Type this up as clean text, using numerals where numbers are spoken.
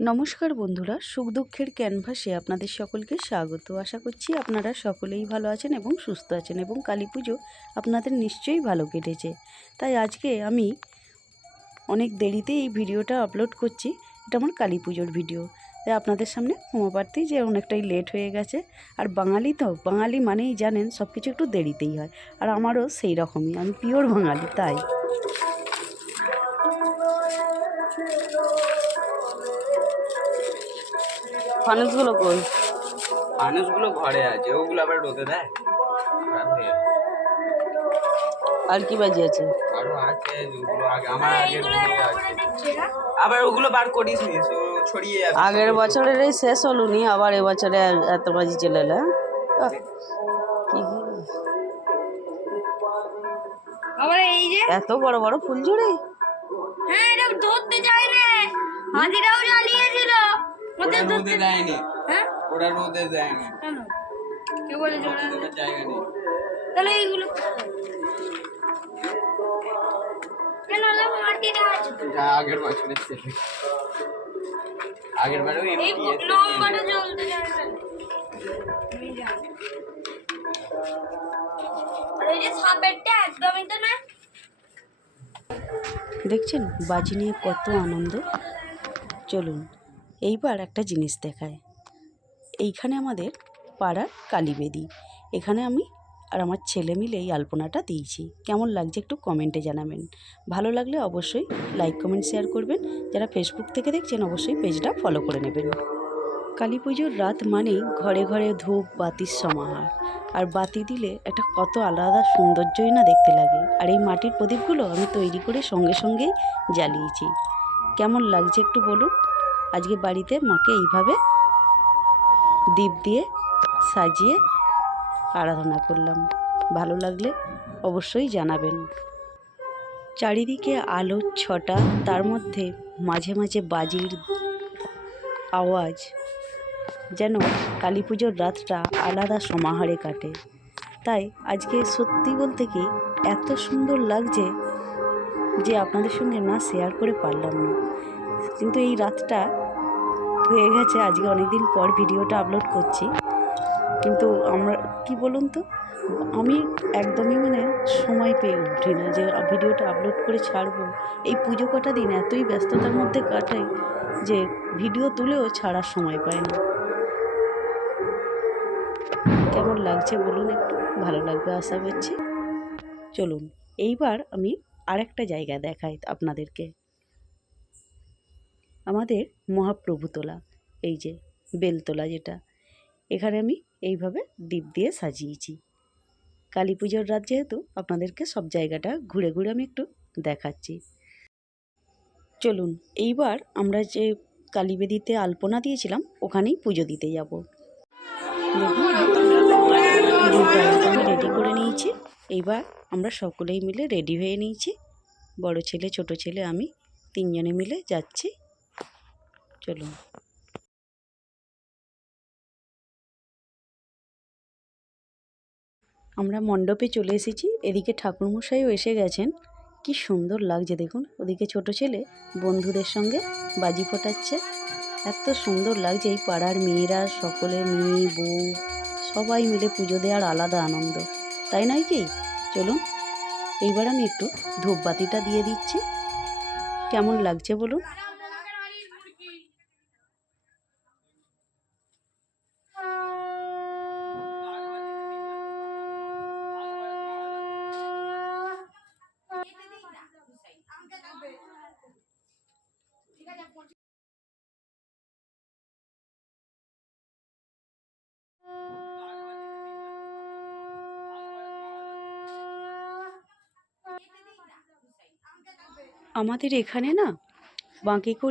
নমস্কার বন্ধুরা, সুখ দুঃখের ক্যানভাসে আপনাদের সকলকে স্বাগত। আশা করছি আপনারা সকলেই ভালো আছেন এবং সুস্থ আছেন এবং কালী পুজো আপনাদের নিশ্চয়ই ভালো কেটেছে। তাই আজকে আমি অনেক দেরিতে এই ভিডিওটা আপলোড করছি। এটা আমার কালী পুজোর ভিডিও, তাই আপনাদের সামনে ক্ষমা প্রার্থী যে অনেকটাই লেট হয়ে গেছে। আর বাঙালি তো, বাঙালি মানেই জানেন সব কিছু একটু দেরিতেই হয়, আর আমারও সেই রকমই, আমি পিওর বাঙালি। তাই ফানুসগুলো কই? ফানুসগুলো ঘরে আছে, ওগুলো আবার রোদে দেয়। আর কি বাজি আছে? আরো আছে যেগুলো আগে আমার আগের ঘরে আছে, আবার ওগুলো বার করিস নি, ছড়িয়ে যাবে। আগের বছরের এই শেষ হলো নি, আবার এবছরে এত বাজি চলে এলো। কি আবার এই যে এত বড় বড় ফুল জুড়ে? হ্যাঁ, এটা ধরতে চাই না। হাতিরাও জ্বালিয়েছিল। ওটা রোদে দেয়নি। হ্যাঁ, ওটা রোদে দেয়নি। কেন? কে বলেছে ওরা? ওদের জায়গা নেই। তাহলে এইগুলো কেন মাটিটা আছে? যা আগের বছরের ছেলে, আগের বারেও এই এমনি লম্বাটা জ্বলতে চায় না। আমি জানি। আর এই যে সাপেরটা একদমই তো না। দেখছেন বাজি নিয়ে কত আনন্দ। চলুন এইবার একটা জিনিস দেখায়। এইখানে আমাদের পাড়ার কালীবেদী, এখানে আমি আর আমার ছেলে মিলে এই আলপনাটা দিয়েছি। কেমন লাগছে একটু কমেন্টে জানাবেন। ভালো লাগলে অবশ্যই লাইক কমেন্ট শেয়ার করবেন। যারা ফেসবুক থেকে দেখছেন অবশ্যই পেজটা ফলো করে নেবেন। কালী পুজোর রাত মানেই ঘরে ঘরে ধূপ বাতির সমাহার, আর বাতি দিলে একটা কত আলাদা সৌন্দর্যই না দেখতে লাগে। আর এই মাটির প্রদীপগুলো আমি তৈরি করে সঙ্গে সঙ্গেই জ্বালিয়েছি। কেমন লাগছে একটু বলুন। আজকে বাড়িতে মাকে এইভাবে দীপ দিয়ে সাজিয়ে আরাধনা করলাম। ভালো লাগলে অবশ্যই জানাবেন। চারিদিকে আলোর ছটা, তার মধ্যে মাঝে মাঝে বাজির আওয়াজ, যেন কালী পুজোর রাতটা আলাদা সমাহারে কাটে। তাই আজকে সত্যি বলতে কি এত সুন্দর লাগছে যে আপনাদের সঙ্গে না শেয়ার করে পারলাম না। কিন্তু এই রাতটা হয়ে গেছে, আজকে অনেকদিন পর ভিডিওটা আপলোড করছি। কিন্তু আমরা কি বলুন তো, আমি একদমই সময় পেয়ে উঠি না যে ভিডিওটা আপলোড করে ছাড়বো। এই পুজো কটা দিন এতই ব্যস্ততার মধ্যে কাটাই যে ভিডিও তুলেও ছাড়ার সময় পাই না। কেমন লাগছে বলুন একটু, ভালো লাগবে আশা করছি। চলুন এইবার আমি আরেকটা জায়গা দেখাই আপনাদেরকে। আমাদের মহাপ্রভুতলা, এই যে বেলতলা যেটা, এখানে আমি এইভাবে দীপ দিয়ে সাজিয়েছি। কালী পুজোর রাত যেহেতু আপনাদেরকে সব জায়গাটা ঘুরে ঘুরে আমি একটু দেখাচ্ছি। চলুন এইবার আমরা যে কালীবেদীতে আলপনা দিয়েছিলাম ওখানেই পুজো দিতে যাব। দেখুন আমি রেডি করে নিয়েছি। এইবার আমরা সকলেই মিলে রেডি হয়ে নিয়েছি। বড় ছেলে ছোট ছেলে আমি তিনজনে মিলে যাচ্ছি। চলুন। আমরা মণ্ডপে চলে এসেছি। এদিকে ঠাকুরমশাইও এসে গেছেন। কি সুন্দর লাগছে দেখুন, ওদিকে ছোট ছেলে বন্ধুদের সঙ্গে বাজি ফোটাচ্ছে। এত সুন্দর লাগছে। এই পাড়ার মেয়েরা সকলে, মেয়ে বউ সবাই মিলে পুজো দেওয়ার আলাদা আনন্দ, তাই নয় কি? চলুন এইবার আমি একটু ধূপবাতিটা দিয়ে দিচ্ছি। কেমন লাগছে বলুন। আমাদের এখানে না বাঁকে করে